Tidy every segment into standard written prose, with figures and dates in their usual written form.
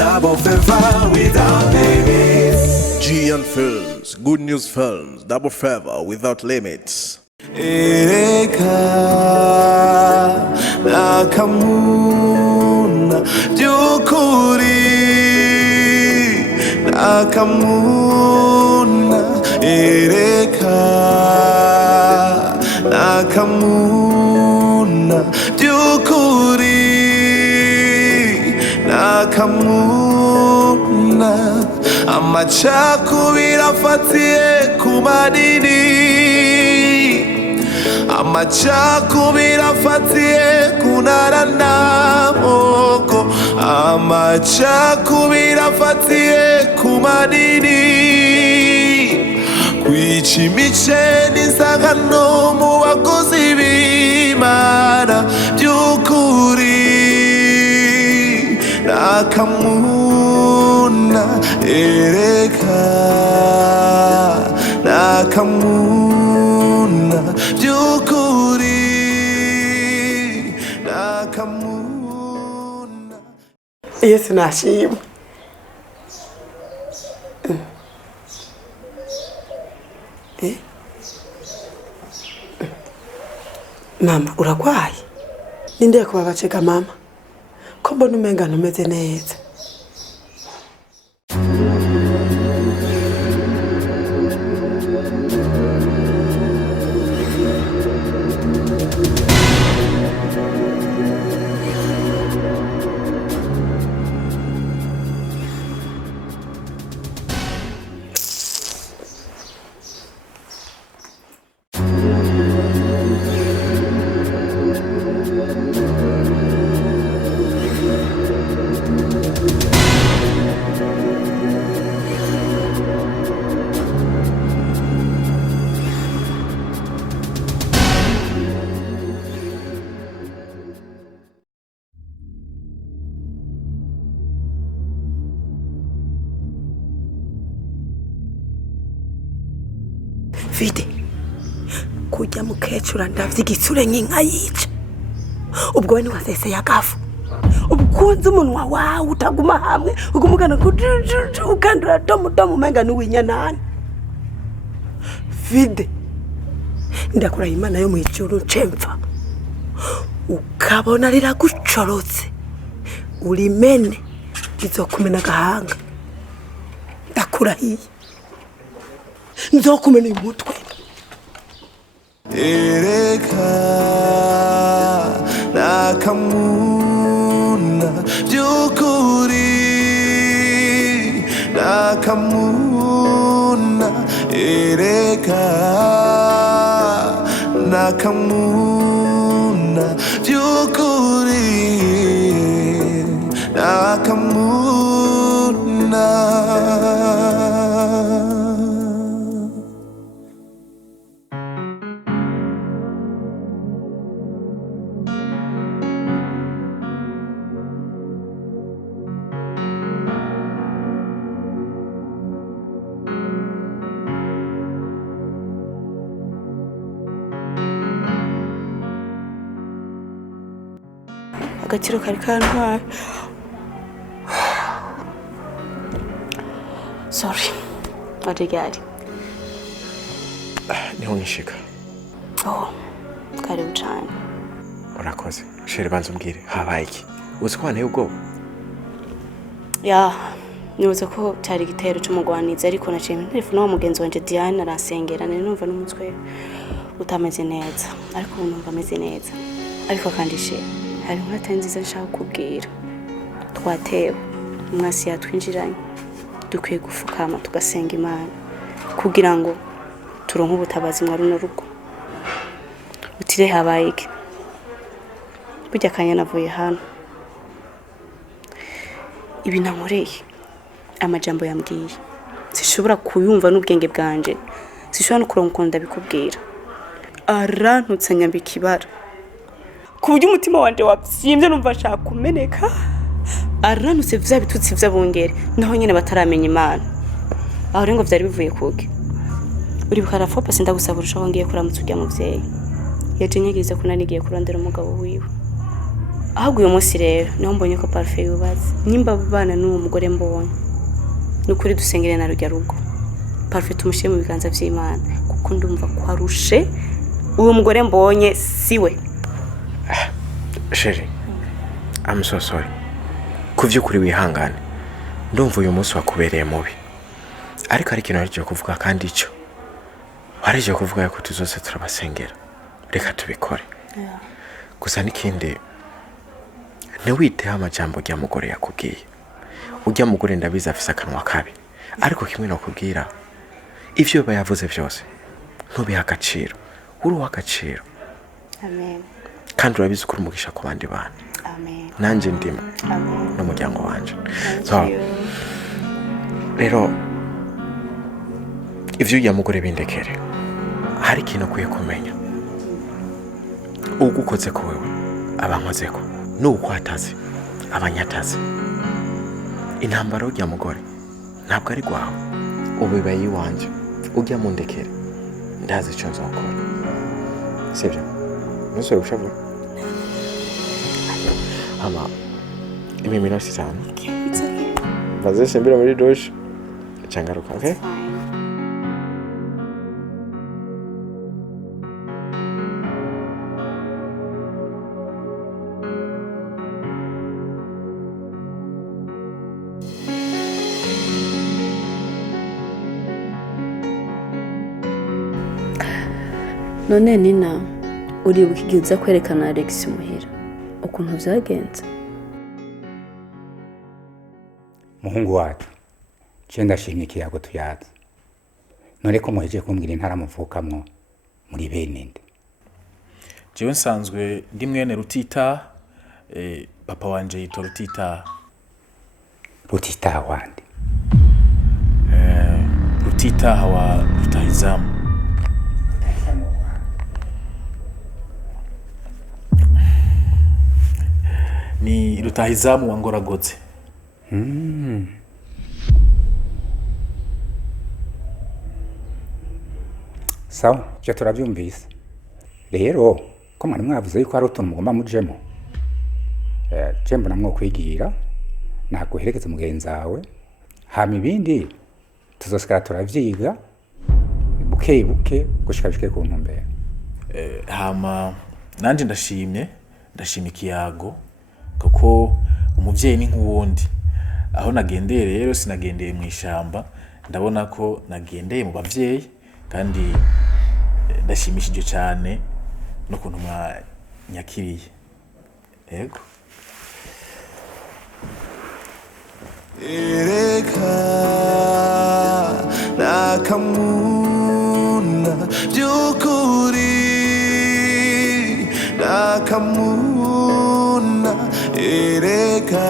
double favor without limits. GN Films, good news films, double favor without limits. AKAMUNA byukuri AKAMUNA AKAMUNA byukuri AKAMUNA amacakubiri afatiye ku manini amacakubiri afatiye ku ntara n'amoko amacakubiri afatiye ku manini kwica imice n'isangano mu bakozi b'Imana by'ukuri n'akamuna ereka n'akamuna by'ukuri n'akamuna. Yesu nashimwe. Mama uragwaye? Ninde kubabaceka mama? Ko mbona umenga ntumeze neza. Vide kujya mukecura ndavyigitsure nk'inka yica ubwo we niwasese yagafu ubukunze umunwa wawe utaguma hamwe ugumugana ukandura domu menga n'uwinyanana. Vide ndakura Imana yo mw'ijuru cemva ukabona riragucorotse urimene izokumena agahanga ndakurahiye nzokumena umutwe. Ereka n'akamuna by'ukuri n'akamuna ereka n'akamuna by'ukuri n'akamuna. Agaciro kari kantwara. Sorry. Obrigado. Niho nishika. Oh, karibu cyane. Urakoze. Shere banza umbwire habaye iki? Uzi ko nteye ubwoba? Ya, nibuze ko cyari igitero cy'umugwaniza ariko naciye telefone wa mugenzi wanje Diane arasengera numva n'umutwe utameze neza. Ariko numva ameze neza. Ariko kandi hari inkuru nziza nshaka kubwira. Twatewe mwasi yatwinjiranye dukwiye gufukama tugasenga Imana kugira ngo turonke ubutabazi mwa runo rugo. Utire habaye iki? Burya kanya navuye hano ibi namureye amajambo yambwiye sishobora kuyumva n'ubwenge bwanje, sishobora no kuronka bikubwira. Arantutse nyambika ibara ku buryo umutima wanje wabyimbye numva nshaka kumeneka. Arantutse vya bitutsi vy'abongere naho nyene bataramenya Imana. Aho rengo vyari bivuye kuke uri bukarafopa sindagusaba urushaho ngiye kuramutsa ujya muvyeyi yaje nyegiriza ko nanigiye kurondera umugabo wiwe. ahubwo uyu munsi rero niho mbonye ko parfait yubatse nyimba bana n'uwo mugore mbonye nukuri dusengere na rujya rugo parfait tumushyire mu biganza by'Imana kuko ndumva ko arushe uyu mugore mbonye siwe. Sheri, I'm so sorry. Kuvyukuri wihangane. Ndumva uyu munsi wakubereye mubi. Ariko ari kintu cyo kuvuga kandi icyo. Warije kuvuga ko tuzose turabasengera. Reka tubikore. Gusa nikindi ntiwiteho amajambo ya mugore yakubwiye. Ujya mugore ndabizi afise akanwa kabi. Ariko kimwe no kubwira ivyo bayavuze byose ntubiha agaciro. Uri uw'agaciro. Amen. Kandi urabizi ko umugisha ku bandi bana. Amen. Nanje ndimo n'umuryango wanje. So rero ivyo ya mugore bindekere hari kintu kuye kumenya ugukoze ko wewe abankozeko n'ukwataze abanyataze intambaro ya mugore ntabwo ari gwawe ubibaye iwanje ujya mu ndekere ndazi icyo nzakora sije nusubire gushabura ama ibi minasi cyane baze sembira muri doshe changaruka okay. None Nina uribuka igihe uza kwerekana Alex muhira ukuntu byagenze? Muhungu wacu cyenda shimikiye ago tuyaza none ko muheje kumbwira intara muvukamwo muri beninde. Jewe nsanzwe ndi mwene Rutita, papa wanje yitwa Rutita. Rutita wande? Rutita wa Rutahizamu. Ni Rutahizamu wa Ngoragoze. Sawa, je turabyumvise. Rero ko mwari mwavuze yuko ari utuntu mugomba mujemo. Jembo namwe kwigira naguherekeza mugenzi wawe. Hama ibindi tuzosikara turavyiga buke buke gushika bishike ku ntumbero. Hama nanje ndashimikiye yago kuko umuvyeyi ni nk'uwundi. Aho nagendeye rero sinagendeye mu ishamba, ndabona ko nagendeye mu bavyeyi kandi ndashimishije cyane no kuntu mwanyakiriye. Yego. Ereka nakamuna byukuri nakamuna ereka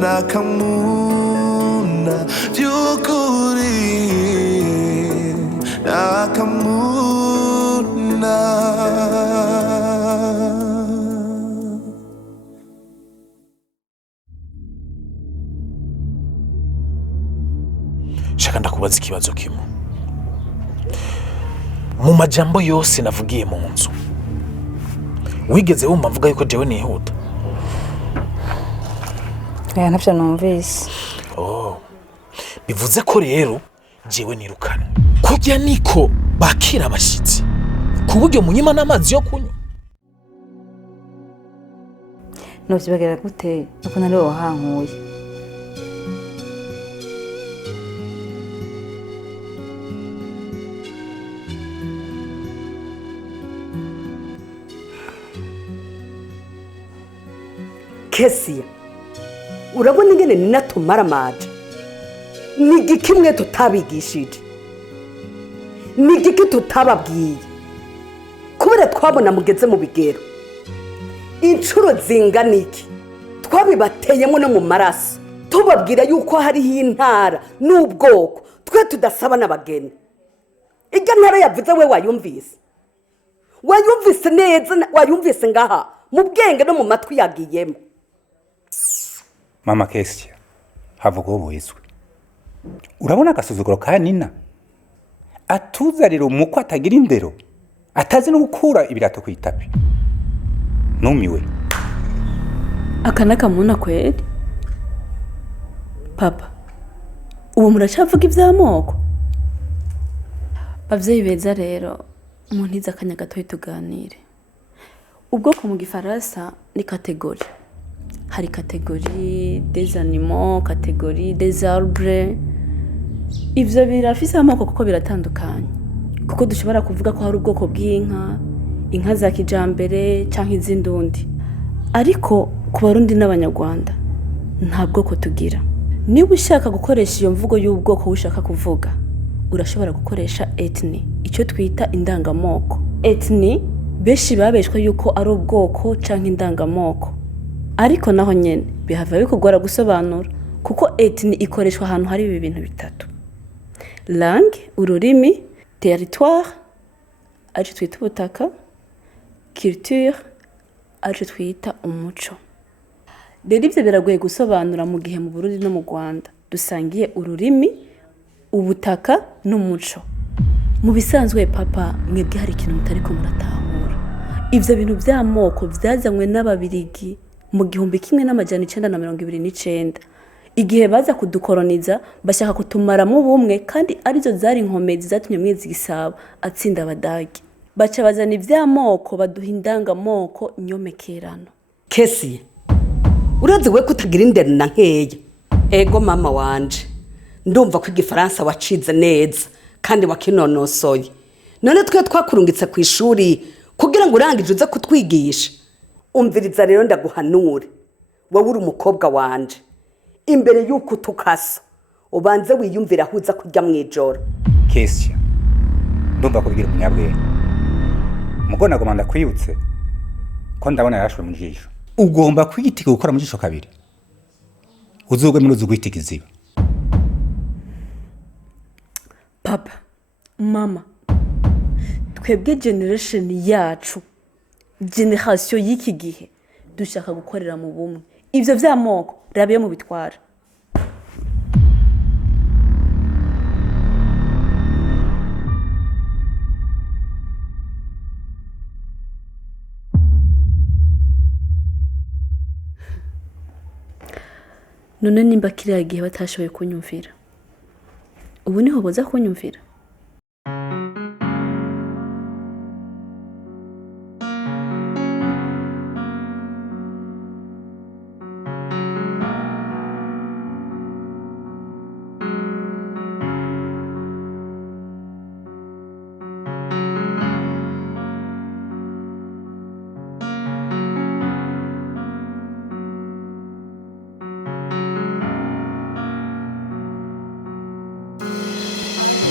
nakamuna byukuri nakamuna. Shaka ndakubaza ikibazo kimwe. Mu majambo yose navugiye mu nzu wigeze wumva mvuga yuko jewe nihuta? Navyo numvise. Bivuze ko rero jewe nirukana kujya niko bakira abashitsi ku buryo munyima n'amazi yo kunywa. Novyo bagera gute uko nari wahankuye? Kesia urabona ingene ninatumara maje ni kimwe tutabigishije ni giki tutababwiye kubera twabona mugeze mu bigero incuro zinganiki twabibateyemo no mu maraso tubabwira yuko hariho intara n'ubwoko twe tudasaba n'abageni. Ijya ntara yavuze we wayumvise neza, wayumvise ngaha mu bwenge no mu matwi yagiyemo. Mama Kesia havuga ubuhizwe. Urabona agasuzuguro ka Nina atuzarira umuko atagira indero atazi no gukura ibirato ku itapi. numiwe. Akamuna kweli papa ubu muracavuga iby'amoko bavyeyi beza rero umuntu akanya gato tuganire ubwoko mu gifaransa ni catégorie hari catégorie des animaux catégorie des arbres ivyo birafise amoko kuko biratandukanye kuko dushobora kuvuga ko hari ubwoko bw'inka inka za kijambere canke iz'indundi ariko ku barundi n'abanyarwanda nta bwoko tugira niba ushaka gukoresha iyo mvugo y'ubwoko ushaka kuvuga urashobora gukoresha ethnie icyo twita indangamoko ethnie beshi babeshwa yuko ari ubwoko canke indangamoko ariko naho nyene bihava bikugora gusobanura kuko ethnie ikoreshwa ahantu hari ibi bintu bitatu langue ururimi territoire aje twita ubutaka culture aje twita umuco rero ivyo biragoye gusobanura mu gihe mu Burundi no mu Rwanda dusangiye ururimi ubutaka n'umuco mu bisanzwe papa mwebwe hari ikintu mutariko muratahura ivyo bintu by'amoko byazanywe n'ababirigi mu 1929 igihe baza kudukoloniza bashaka kutumaramo ubumwe kandi arizo zari inkomezi zatumye mwezi gisabo atsinda abadagi baca bazana iby'amoko baduha indangamoko nyomekerano kesi urazi we kutagira indero na nkeya ego mama wanje ndumva ko igifaransa wacize neza kandi wakinonosoye none twe twakurungitse ku ishuri kugira ngo urangije uze kutwigisha umviriza rero ndaguhanure wowe uri umukobwa wanje imbere y'uko tukasa ubanze wiyumvira aho uza kurya mu ijoro Kesi ndumva kubwira umunyabwenge muko nagoma ndakwibutse ko ndabona yarashwe mu jisho ugomba kwiyitika gukora mu jisho kabiri uzugwe muri uzugwitika iziba papa mama twebwe generation yacu generation y'iki gihe dushaka gukorera mu bumwe ivyo vy'amoko rabiye mu bitwara none nimba kiriya gihe batashoboye kunyumvira ubu niho boza kunyumvira Alo.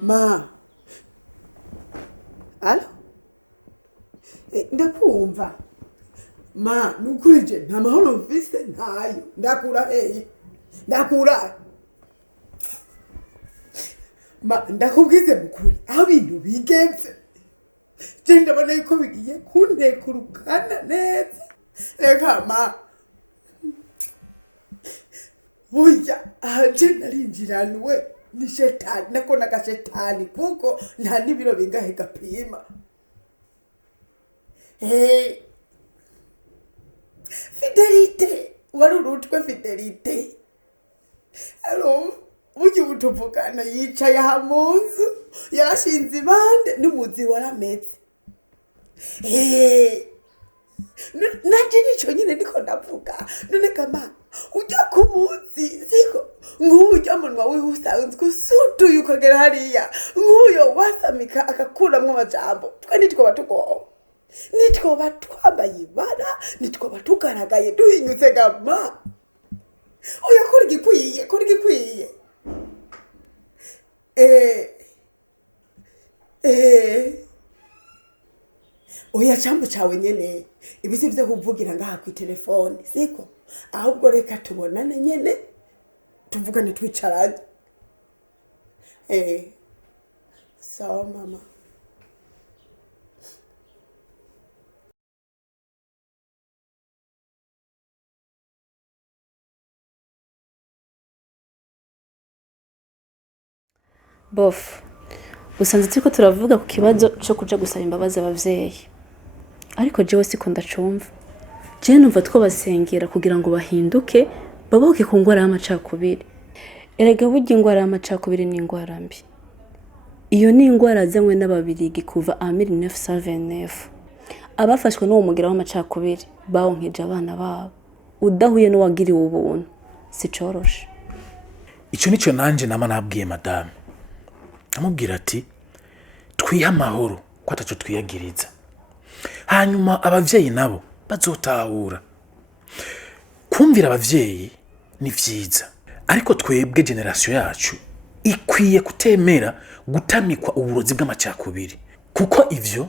Ma. Alo. Ndakumva. Ma, nukurije nta mahoro mfise ntayo. Ndakura heyi. Ndakura. Ma, ndakubwize mukuri. Aho bintu bigenze. Je ndabona yuko bigiye kuntekurukana neza. Reka ma. Buya, aje narinjiranwe ni shetani nako nagashetani kuko nta nibiro bingahe gapima. Fidelite, warurutwe fidelite. Alo, buji butuvugana yicaye aha munzu, yarashinze ibande n'umuzi warameze. Naje nico nyine ndiko ndavuga, none kama ujya kumuzi siko nguyu amunwa wihusanzwe usutuye ukagera hariya nguyo wasamika akakuramwo amajambo twe nitwoba tugowe nitwoba twambaye ibara nitwoba tugaragaye duhinyutse gama oya kora igikwiye oya cambu cawe nyene ibisi vyo kuvugira ngaha ku telefone siko ahubwo reka tubonane nyene tuvugane twicaranye sawa mama bof usanze turiko turavuga ku kibazo cyo kuja gusaba imbabazi abavyeyi ariko jewe siko ndacumva. Je numva twabasengera kugira ngo bahinduke baboke ku ngwara y'amacakubiri. Erega burya ingwara y'amacakubiri ni ingwara mbi. Iyo ni ingwara azanywe n'ababirigi kuva 1929. Abafashwe n'uwo mugira w'amacakubiri bawonkeje abana babo. Udahuye n'uwagiriwe ubuntu si coroshe. Ico nico nanje nama nabwiye madame. Amubwira ati twiha amahoro ko ataco twiyagiriza. Hanyuma abavyeyi nabo bazotahura. Kumvira abavyeyi ni vyiza, ariko twebwe generation yacu ikwiye kutemera gutamikwa uburozi bw'amacakubiri, kuko ivyo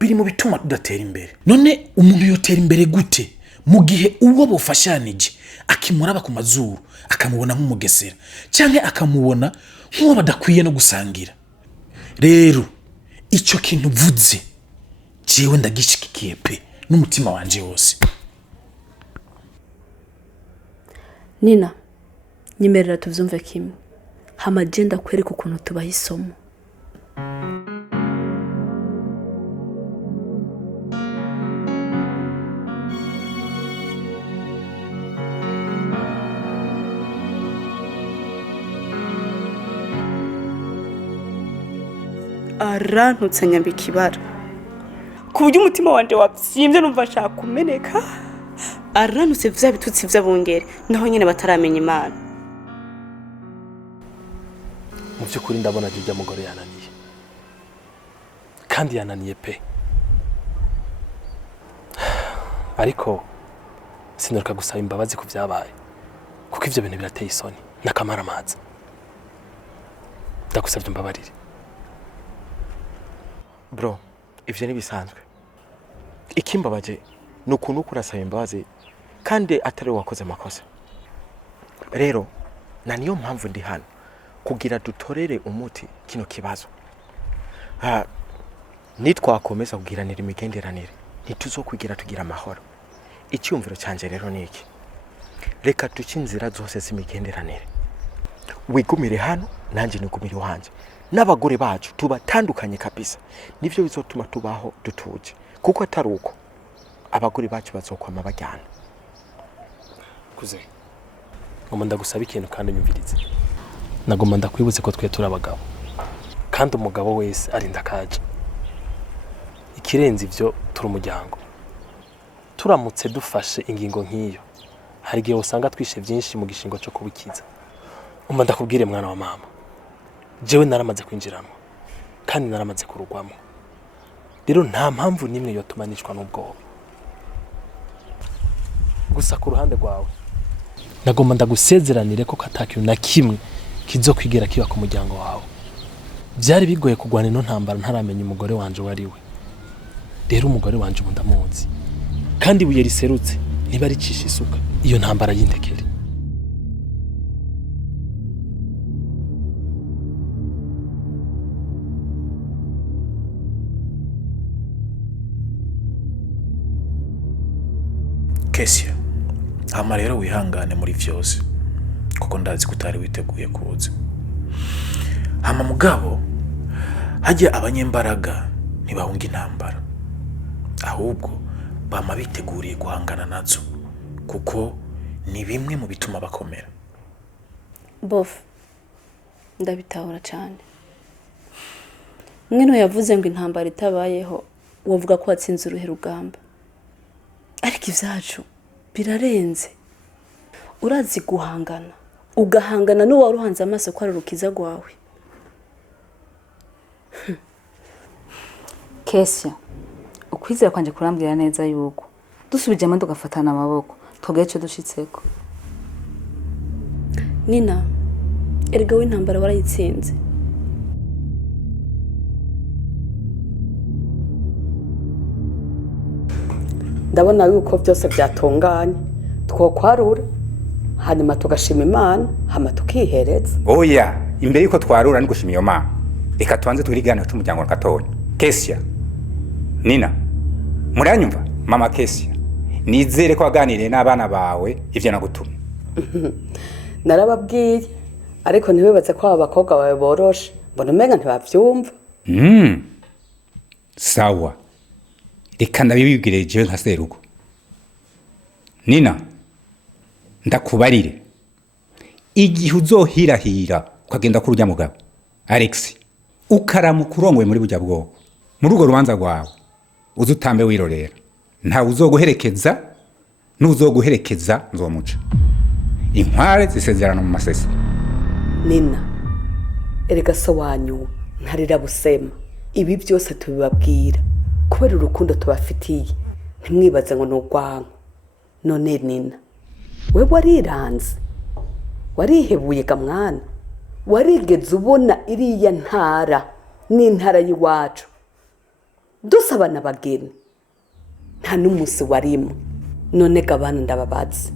biri mu bituma tudatera imbere. None umuntu yotera imbere gute mu gihe uwo bofashanije akimuraba ku mazuru akamubona nk'umugesera canke akamubona nk'uwo badakwiye no gusangira? Rero ico kintu vuze jewe ndagishikikiye pe n'umutima wanje wose. Nina, nyemerera tuvyumve kimwe. Hama je ndakwereka ukuntu tubaha isomo. Arantutse nyambika ibara ku buryo umutima wanje wabyimbye numva nshaka kumeneka. Arantutse vya bitutsi vy'abungere naho nyene bataramenya Imana. Mu by'ukuri ndabona ajya mugore yananiye, kandi yananiye pe. Ariko sinoruka gusaba imbabazi ku byabaye, kuko ivyo bintu birateye isoni nakamara amazi. Ndagusabye imbabarire. Bro, ivyo ni bisanzwe. Ikimbabaje nukuntu kurasaba imbabazi kandi atari wakoze amakosa. Rero na niyo mpamvu ndi hano kugira dutorere umuti kino kibazo. Nitwakomeza kugiranira imigenderanire ntituzokwigira tugira amahoro. Icyumviro cyanje rero niki, reka duce inzira zose z'imigenderanire. Wigumire hano nanje nigumire wanje, n'abagore bacu tubatandukanye kabisa. Nivyo bizotuma tubaho dutuje, kuko atari uko abagore bacu bazokwama bajyana. Kuze ngomba ndagusaba ikintu kandi nyumvirize. Nagomba ndakwibutse ko twe turabagabo, kandi umugabo wese arinda kaje. Ikirenze ivyo turi umuryango. Turamutse dufashe ingingo nk'iyo, hari igihe usanga twishe byinshi mu gishingo cyo kubikiza. Umva ndakubwire mwana wa mama, jewe naramaze kwinjiramo kandi naramaze kurugwamo. Rero nta mpamvu nimwe yo tumanishwa n'ubwoba. Gusa ku ruhande rwawe nagomba ndagusezeranire ko katakintu na kimwe kizokwigera kiba ku muryango wawe. Byari bigoye kugwana ino ntambara ntaramenya umugore wanje wari we. Rero umugore wanje ndamuzi, kandi ibuye riserutse niba ricisha isuka. Iyo ntambara y'indekere. Kesia, hama rero wihangane muri vyose, kuko ndazi kutari witeguye kuza. Hama mugabo, hajya abanyembaraga ntibahunga intambara, ahubwo bama biteguriye guhangana nazo, kuko ni bimwe mu bituma bakomera. Bof, ndabitahura cyane. Mwino yavuze ngo intambara itabayeho wovuga ko watsinze uruhe rugamba. Ariko ivyacu birarenze. Urazi guhangana, ugahangana n'uwo waruhanze amaso ko ari rukiza rwawe. Kesia, ukwizera kwanje kurambwira neza yuko dusubijemo tugafatana amaboko twogeye cyo dushitseko. Nina, erega w'intambara warayitsinze. Ndabona yuko byose byatunganye, twokwarura hanyuma tugashima Imana, hama tukihereza. Oya, imbere yuko twarura no gushima iyo Mana, reka tuanze turigana tumuryango gatonya. Kesia, Nina, muranyumva? Mama Kesia, nizere ko waganiriye n'abana bawe ivyo nagutumye. Narababwiye, ariko ntibibatse ko abakobwa bawe boroshe, mbona umenga ntibavyumva. Sawa. reka ndabibwire jewe nka serugo. Nina, ndakubarire, igihe uzohirahira ukagenda kuri urya mugabo Alex, ukaramuka urongoye muri burya bwoko, muri urwo rubanza rwawe uzutambe wirorera, nta uzoguherekeza n'uzoguherekeza nzomuca. Inkware zisezerana mu masese. Nina, erega so wanyu ntarira busema, ibi byose tubibabwira kubera urukundo tubafitiye, ntimwibaze ngo n'urwango. None Nina, we wariranze, warihebuye ga mwana, warigeze ubona iriya ntara n'intara y'iwacu dusabana abageni, nta n'umunsi warimo. None gabana ndababazi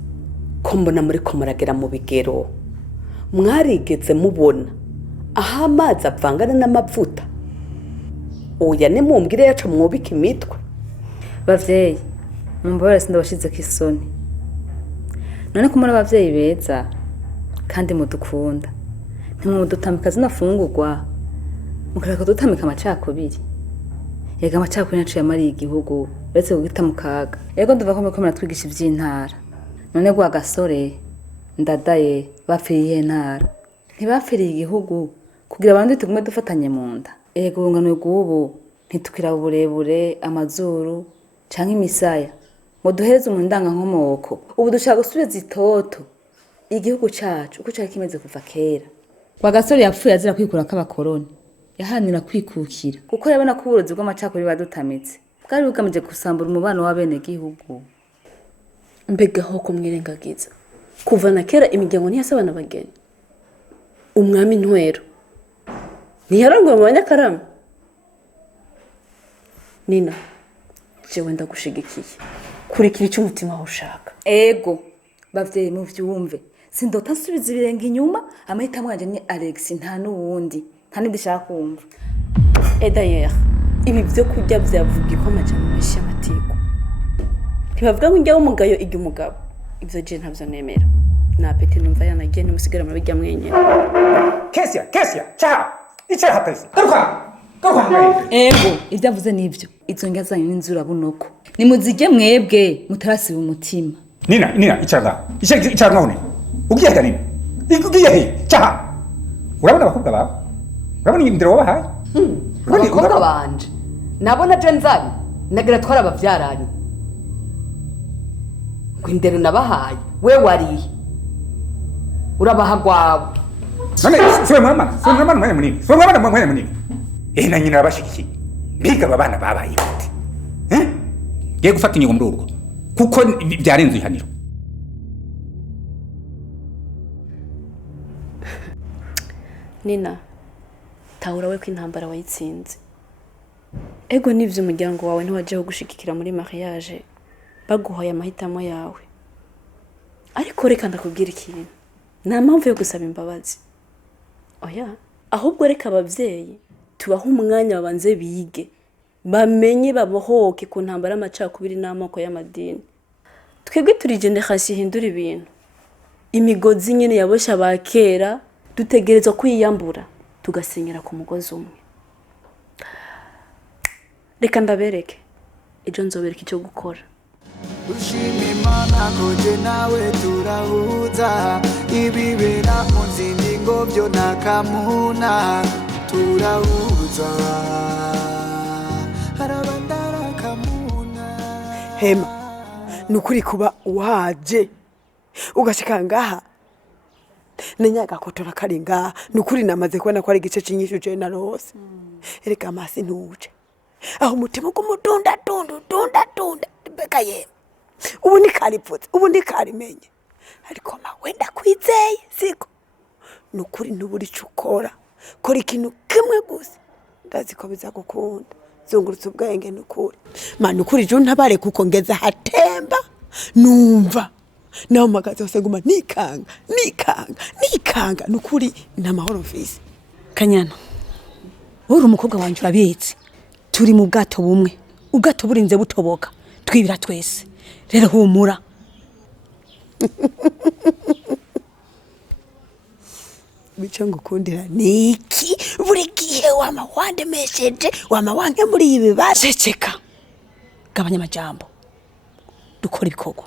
ko mbona muri ko muragera mu bigero, mwarigeze mubona aho amazi avangana n'amavuta? Oya nimumbwire yacu mwubika imitwe. Bavyeyi mumbabare sindabashize kisoni, none ko muri abavyeyi beza kandi mudukunda, ntimudutambika zinafungurwa mukareka dutamika amacakubiri. Yega amacakubiri nacu yamariye igihugu uretse kugita mu kaga. Yego nduva ko muriko muratwigisha ivy'intara, none gwa gasore ndadaye bapfiriye ntara ntibapfiriye igihugu kugira abandi tugume dufatanye mu nda. Yego urungano rw'ubu ntitukira uburebure, amazuru canke imisaya ngo duhereze umundanga nkomoko. Ubu dushaka gusubiza itoto igihugu cacu uko cari kimeze kuva kera. Kwa gasore yapfuye azira kwikura k'abakoroni, yahanira kwikukira kuko yabona ko uburozi bw'amacakubiri badutamitse bwari bugamije gusambura umubano w'abene gihugu. Mbega ho kumwirengagiza kuva na kera imiryango ntiyasabana abageni. Umwami Ntwero ntiyarongoye mu banyakarama. Nina, jewe ndagushigikiye, kurikira icyo umutima wawe ushaka. Ego bavyeyi muvyumve, sindota nsubiza ibirenge inyuma, amahitamo yanje ni Alex nta n'uwundi, nta n'indi shaka kumva. D'ailleurs ibi byo kurya byavuga ko amajambo menshi y'amatiko ntibavuga ngo njya umugayo ijya umugabo. Ibyo je ntabyo nemera. Na pete numva yanagiye n'umusigara muri bijya mwenyene. Kesia cha icara hatese garuka. Ego ibyo avuze nivyo, izo ngya zanyu n'inzura bunoko nimuzige mwebwe mutarasiba umutima. Nina icara none ugiye ga Nina ugiye he cha. Urabona abakobwa bawe, urabona indero wabahaye. Abakobwa banje nabona je nzanye nagira twara abavyaranye ngo indero nabahaye. We wari urabaha gwawe none siwe mwana mwene munini na nyina abashikiye biga abana babaye gute giye gufata inyungu muri urwo kuko byarenze ihaniro. Nina, tahura we ko intambara wayitsinze. Ego nivyo umuryango wawe ntiwajeho gushigikira muri mariage baguhoye amahitamo yawe, ariko reka ndakubwira ikintu, nta mpamvu yo gusaba imbabazi. Oya, ahubwo reka abavyeyi tubaho umwanya babanze bige, bamenye babohoke ku ntambara y'amacakubiri n'amoko y'amadini. Twebwe turi generation ihindura ibintu, imigozi nyene yabosha abakera dutegerezwa kwiyambura tugasenyera ku mugozi umwe. Reka ndabereke ejo nzobereka icyo gukora. Ushimimana koje nawe turahuza ibibera mu zindi ngobyo nakamuna turahuza harabandara kamuna. Hema, nukuri kuba waje ugashika ngaha nenyaga kotora kari ngaha, nukuri namaze kubona ko ari igice cy'inyishu je na rose. Ereka amasi ntuje aho umutima kumudunda tunda beka ye. Ubu ni kariputse, ubu ni karimenye, ariko ma wenda kwizeye siko nukuri ntuburi cukora kora ikintu kimwe gusa ndazi ko biza gukunda. Zungurutse ubwenge nukuri ma nukuri je ntabare kuko ngeze hatemba numva naho magaze hose guma nikanga nukuri ntamahoro mfise. Kanyana, uri umukobwa wanje urabitse, turi mu bwato bumwe, ubwato burinze butoboka twibira twese, rero humura. Bico ngukundira niki buri gihe wama wandemesheje, wama wanke muri ibi basheceka. gabanya amajambo dukora ibikorwa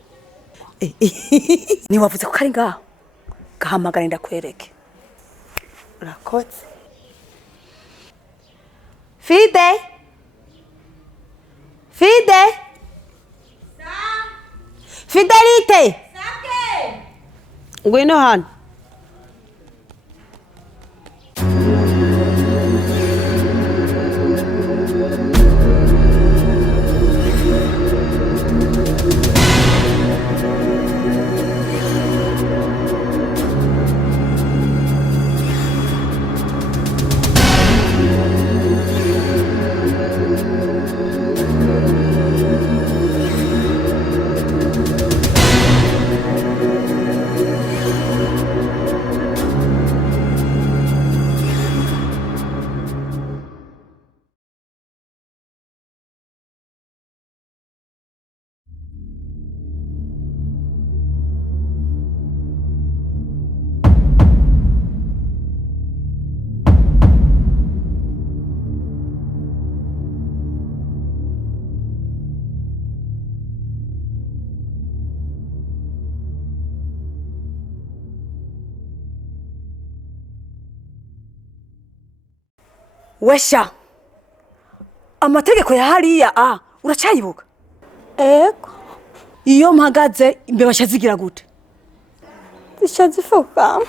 ni wavuze ko kari ngaho gahamagara ndakwereke urakoze Fide Fidelite ngwino hano wesha amategeko ya hariya uracayibuka ego iyo mpagaze imbeba shazigira gute zishazifukama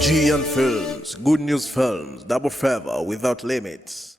GN Films, Good News Films, Double Feather without limits.